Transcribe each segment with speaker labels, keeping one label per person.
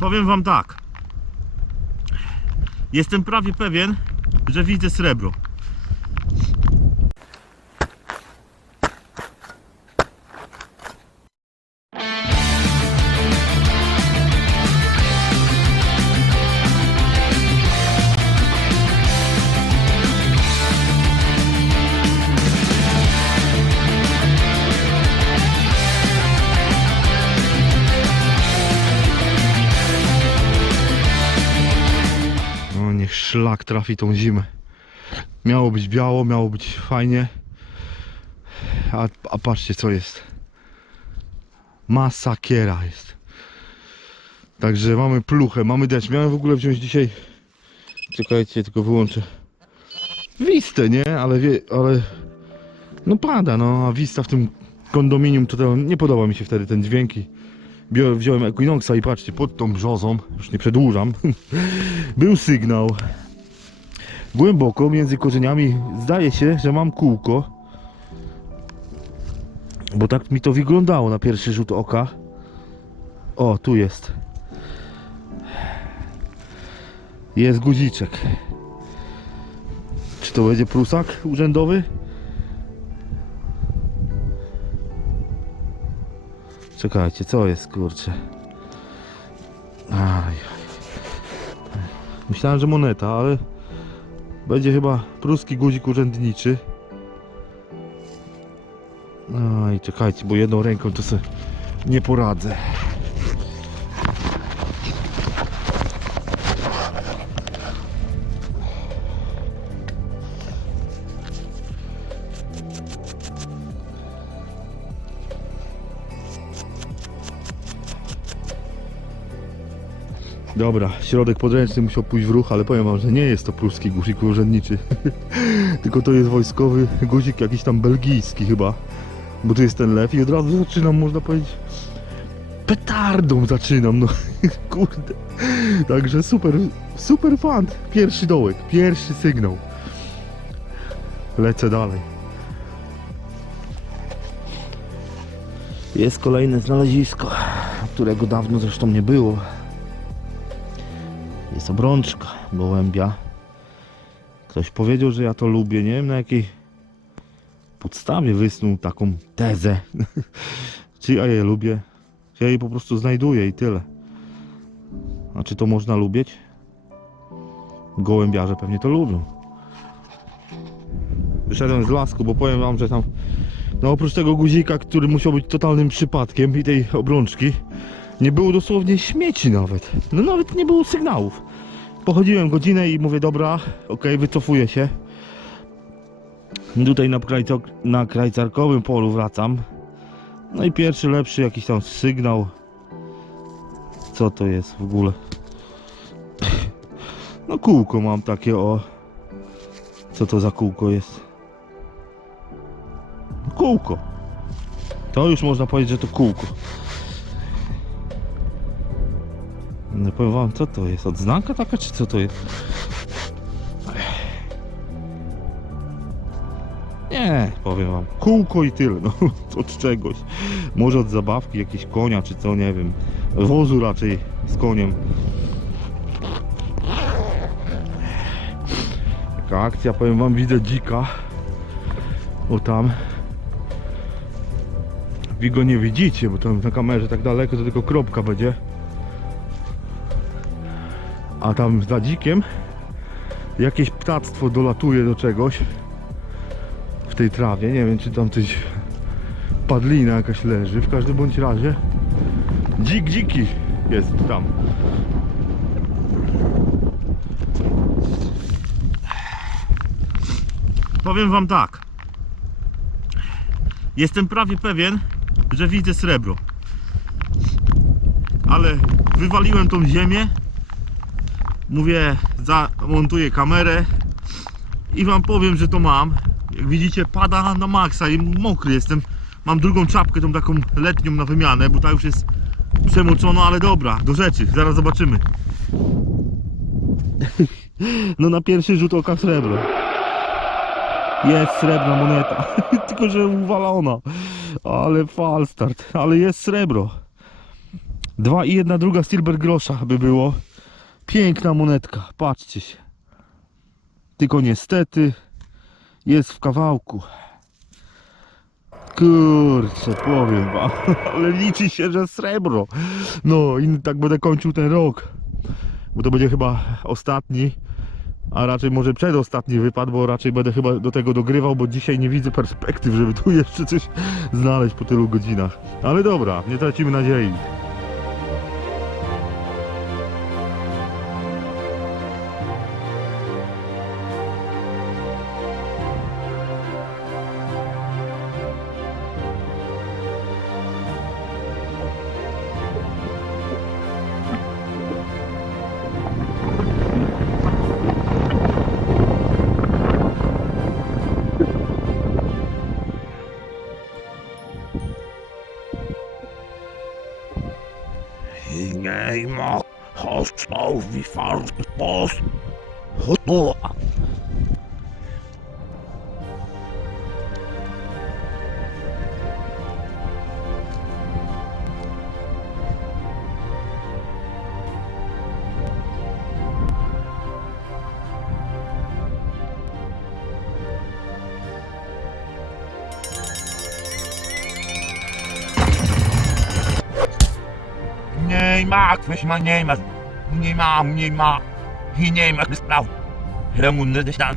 Speaker 1: Powiem wam tak. Jestem prawie pewien, że widzę srebro. Szlak trafi tą zimę. Miało być biało, miało być fajnie. A, a patrzcie co jest. Masakiera jest. Także mamy pluchę, mamy deszcz. Miałem w ogóle wziąć dzisiaj. Czekajcie, tylko wyłączę. Wistę, nie? Ale wie, ale. No pada, no, a wista w tym kondominium to, to nie podoba mi się wtedy ten dźwięk wziąłem Equinoxa i patrzcie, pod tą brzozą, już nie przedłużam, był sygnał. Głęboko między korzeniami zdaje się, że mam kółko. Bo tak mi to wyglądało na pierwszy rzut oka. O, tu jest. Jest guziczek. Czy to będzie prusak urzędowy? Czekajcie, co jest kurczę? Aj. Myślałem, że moneta, ale będzie chyba pruski guzik urzędniczy. Aj, czekajcie, bo jedną ręką to sobie nie poradzę. Dobra, środek podręczny musiał pójść w ruch, ale powiem wam, że nie jest to pruski guzik urzędniczy. Tylko to jest wojskowy guzik jakiś tam belgijski chyba. Bo tu jest ten lew i od razu zaczynam, można powiedzieć, petardą zaczynam, no kurde. Także super, super fan. Pierwszy dołek, pierwszy sygnał. Lecę dalej. Jest kolejne znalezisko, którego dawno zresztą nie było. Jest obrączka gołębia. Ktoś powiedział, że ja to lubię. Nie wiem na jakiej podstawie wysnuł taką tezę. czy ja je lubię, czy ja je po prostu znajduję i tyle. A czy to można lubić? Gołębiarze pewnie to lubią. Wyszedłem z lasku, bo powiem wam, że tam no oprócz tego guzika, który musiał być totalnym przypadkiem i tej obrączki, nie było dosłownie śmieci nawet. No nawet nie było sygnałów. Pochodziłem godzinę i mówię, dobra, okej, wycofuję się. Tutaj na, krajco, na krajcarkowym polu wracam. No i pierwszy lepszy jakiś tam sygnał. Co to jest w ogóle? No kółko mam takie o. Co to za kółko jest? Kółko. To już można powiedzieć, że to kółko. No powiem wam, co to jest? Odznaka taka, czy co to jest? Nie, powiem wam. Kółko i tyle, no od czegoś. Może od zabawki, jakieś konia, czy co, nie wiem. Wozu raczej z koniem. Taka akcja, powiem wam, widzę dzika. O tam. Wy go nie widzicie, bo tam na kamerze tak daleko to tylko kropka będzie. A tam za dzikiem jakieś ptactwo dolatuje do czegoś w tej trawie. Nie wiem, czy tam coś padlina jakaś leży. W każdym bądź razie dzik dziki jest tam. Powiem wam tak. Jestem prawie pewien, że widzę srebro. Ale wywaliłem tą ziemię mówię, zamontuję kamerę i wam powiem, że to mam. Jak widzicie, pada na maksa i mokry jestem. Mam drugą czapkę, tą taką letnią na wymianę, bo ta już jest przemoczona, ale dobra, do rzeczy, zaraz zobaczymy. No na pierwszy rzut oka srebro. Jest srebrna moneta, tylko że uwalona. Ale falstart, ale jest srebro. Dwa i jedna druga silver grosza by było. Piękna monetka, patrzcie się. Tylko niestety jest w kawałku. Kurczę, powiem wam, ale liczy się, że srebro. No i tak będę kończył ten rok. Bo to będzie chyba ostatni, a raczej może przedostatni wypad, bo raczej będę chyba do tego dogrywał, bo dzisiaj nie widzę perspektyw, żeby tu jeszcze coś znaleźć po tylu godzinach. Ale dobra, nie tracimy nadziei.
Speaker 2: ninguém mais. du auf wie fahrt Boss? Maar nee, maar. Nee, maar, nee, maar. Hier, nee, maar, dus nou. Dan moet het staan.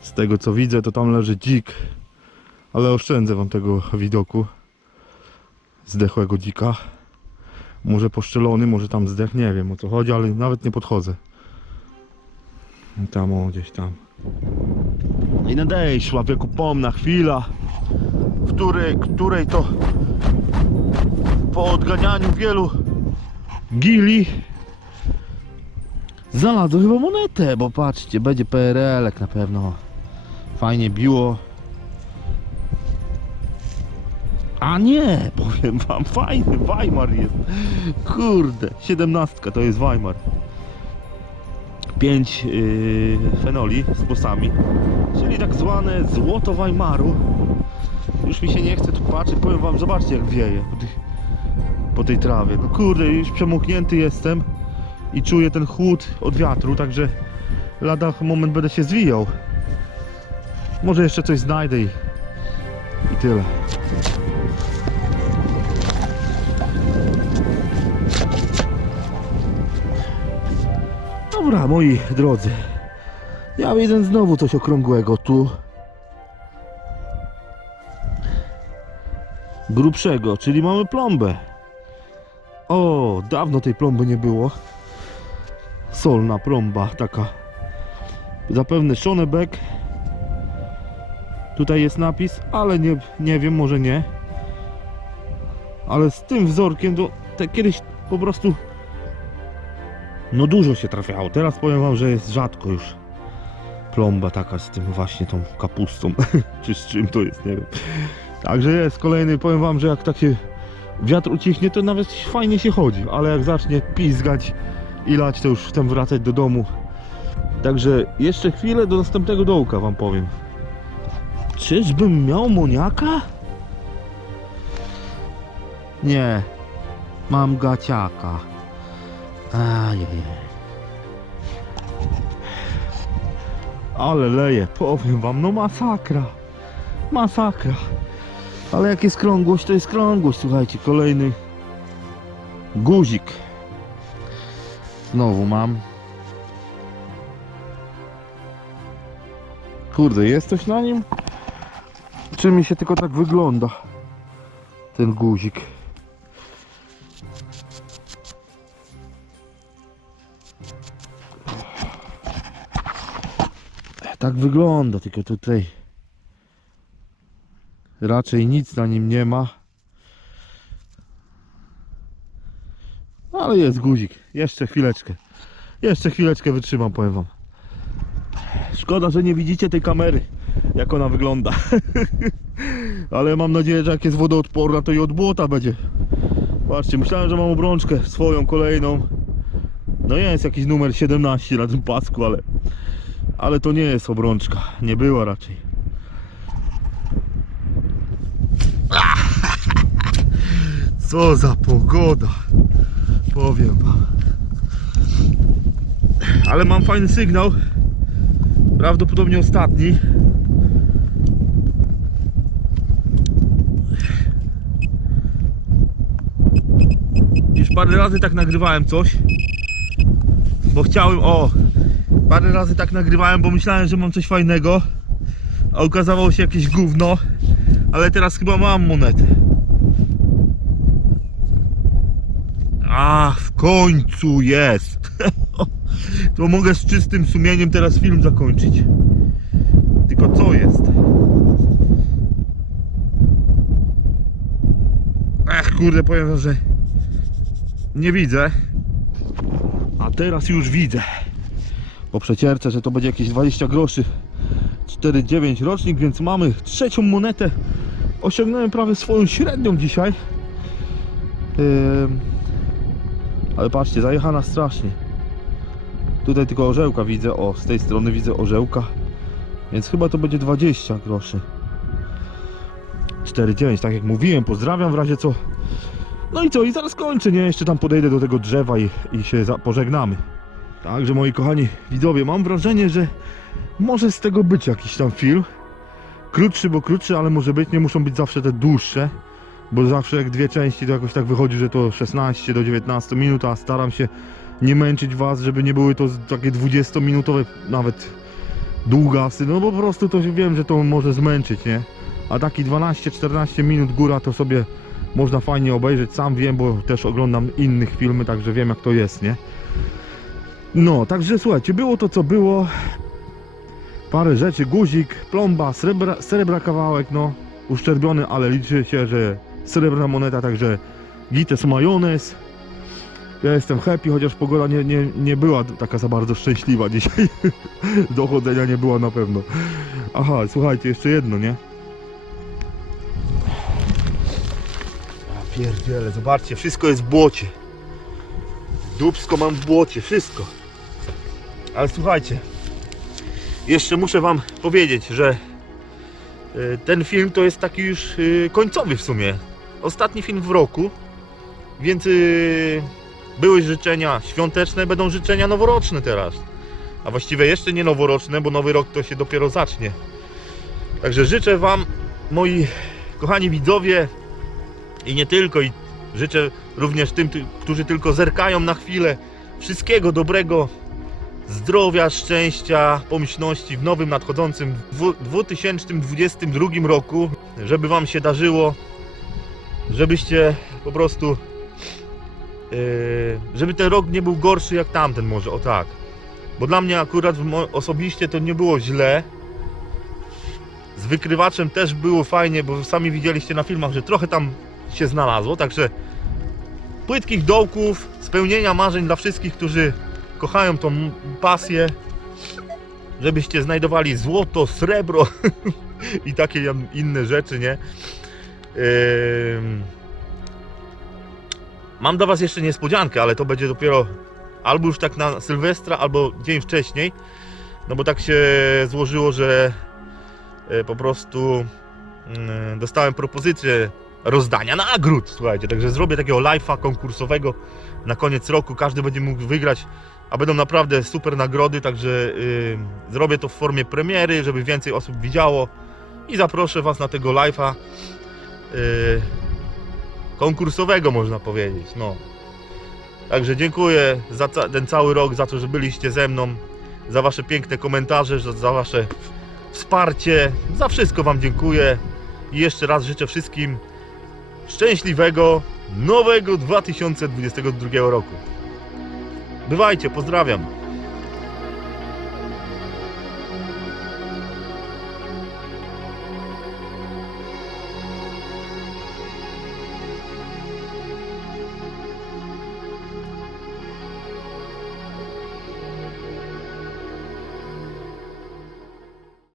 Speaker 1: Z tego co widzę, to tam leży dzik. Ale oszczędzę wam tego widoku. Zdechłego dzika. Może poszczelony, może tam zdech, nie wiem o co chodzi, ale nawet nie podchodzę. Tam o, gdzieś tam. I nadeszła wiekopomna chwila, w której, której to po odganianiu wielu gili znalazłem chyba monetę, bo patrzcie, będzie PRL-ek na pewno. Fajnie biło. A nie, powiem wam, fajny Weimar jest. Kurde, 17 to jest Weimar. 5 yy, fenoli z bosami, czyli tak zwane złoto Weimaru. Już mi się nie chce tu patrzeć, powiem wam, zobaczcie jak wieje po, tych, po tej trawie. No kurde, już przemoknięty jestem i czuję ten chłód od wiatru, także lada moment będę się zwijał. Może jeszcze coś znajdę i, i tyle. Dobra, moi drodzy. Ja widzę znowu coś okrągłego tu. Grubszego, czyli mamy plombę. O, dawno tej plomby nie było. Solna plomba taka. Zapewne Schonebeck. Tutaj jest napis, ale nie, nie wiem, może nie. Ale z tym wzorkiem to te kiedyś po prostu no dużo się trafiało. Teraz powiem wam, że jest rzadko już plomba taka z tym właśnie tą kapustą. Czy z czym to jest, nie wiem. Także jest kolejny, powiem wam, że jak tak się wiatr ucichnie, to nawet fajnie się chodzi, ale jak zacznie pizgać i lać, to już chcę wracać do domu. Także jeszcze chwilę do następnego dołka wam powiem. Czyżbym miał moniaka? Nie. Mam gaciaka. Ajej. Ale leje, powiem wam, no masakra. Masakra. Ale jak jest krągłość, to jest krągłość. Słuchajcie, kolejny guzik. Znowu mam. Kurde, jest coś na nim? Czy mi się tylko tak wygląda ten guzik? Tak wygląda, tylko tutaj raczej nic na nim nie ma. Ale jest guzik. Jeszcze chwileczkę. Jeszcze chwileczkę wytrzymam, powiem wam. Szkoda, że nie widzicie tej kamery, jak ona wygląda. Ale mam nadzieję, że jak jest wodoodporna, to i od błota będzie. Patrzcie, myślałem, że mam obrączkę swoją kolejną. No jest jakiś numer 17 na tym pasku, ale Ale to nie jest obrączka. Nie była raczej. Co za pogoda. Powiem wam. Ale mam fajny sygnał. Prawdopodobnie ostatni. Już parę razy tak nagrywałem coś. Bo chciałem, o, parę razy tak nagrywałem, bo myślałem, że mam coś fajnego. A okazało się jakieś gówno. Ale teraz chyba mam monetę. A, w końcu jest. To mogę z czystym sumieniem teraz film zakończyć. Tylko co jest? Ach, kurde, powiem że nie widzę. A teraz już widzę. Po przecierce, że to będzie jakieś 20 groszy. 4,9 rocznik, więc mamy trzecią monetę. Osiągnąłem prawie swoją średnią dzisiaj. Ym, ale patrzcie, zajechana strasznie. Tutaj tylko orzełka widzę, o, z tej strony widzę orzełka. Więc chyba to będzie 20 groszy. 4,9, tak jak mówiłem, pozdrawiam w razie co. No i co, i zaraz kończę, nie? Jeszcze tam podejdę do tego drzewa i, i się pożegnamy. Także moi kochani widzowie, mam wrażenie, że może z tego być jakiś tam film. Krótszy, bo krótszy, ale może być, nie muszą być zawsze te dłuższe. Bo zawsze jak dwie części to jakoś tak wychodzi, że to 16 do 19 minut, a staram się nie męczyć was, żeby nie były to takie 20-minutowe nawet długasy, no bo po prostu to wiem, że to może zmęczyć, nie? A taki 12-14 minut góra to sobie można fajnie obejrzeć, sam wiem, bo też oglądam innych filmy, także wiem jak to jest, nie? No, także słuchajcie, było to co było. Parę rzeczy, guzik, plomba, srebra, srebra kawałek, no uszczerbiony, ale liczy się, że srebrna moneta, także gites majonez. Ja jestem happy, chociaż pogoda nie, nie, nie była taka za bardzo szczęśliwa dzisiaj. Do chodzenia nie była na pewno. Aha, słuchajcie, jeszcze jedno, nie? Ja pierdziele, zobaczcie, wszystko jest w błocie. Dubsko mam w błocie, wszystko. Ale słuchajcie, jeszcze muszę wam powiedzieć, że y, ten film to jest taki już y, końcowy w sumie. Ostatni film w roku, więc y, były życzenia świąteczne, będą życzenia noworoczne teraz. A właściwie jeszcze nie noworoczne, bo nowy rok to się dopiero zacznie. Także życzę wam, moi kochani widzowie i nie tylko, i życzę również tym, ty- którzy tylko zerkają na chwilę, wszystkiego dobrego, zdrowia, szczęścia, pomyślności w nowym nadchodzącym dwu- 2022 roku, żeby Wam się darzyło, żebyście po prostu, yy, żeby ten rok nie był gorszy jak tamten może, o tak. Bo dla mnie akurat osobiście to nie było źle. Z wykrywaczem też było fajnie, bo sami widzieliście na filmach, że trochę tam się znalazło, także płytkich dołków, spełnienia marzeń dla wszystkich, którzy kochają tą pasję, żebyście znajdowali złoto, srebro i takie inne rzeczy, nie? Mam dla Was jeszcze niespodziankę, ale to będzie dopiero albo już tak na Sylwestra, albo dzień wcześniej. No bo tak się złożyło, że e, po prostu mm, dostałem propozycję rozdania nagród, słuchajcie, także zrobię takiego live'a konkursowego na koniec roku, każdy będzie mógł wygrać, a będą naprawdę super nagrody, także y, zrobię to w formie premiery, żeby więcej osób widziało i zaproszę Was na tego live'a y, konkursowego można powiedzieć, no. Także dziękuję za ca- ten cały rok, za to, że byliście ze mną, za Wasze piękne komentarze, za, za Wasze wsparcie, za wszystko Wam dziękuję i jeszcze raz życzę wszystkim szczęśliwego nowego 2022 roku. Bywajcie, pozdrawiam.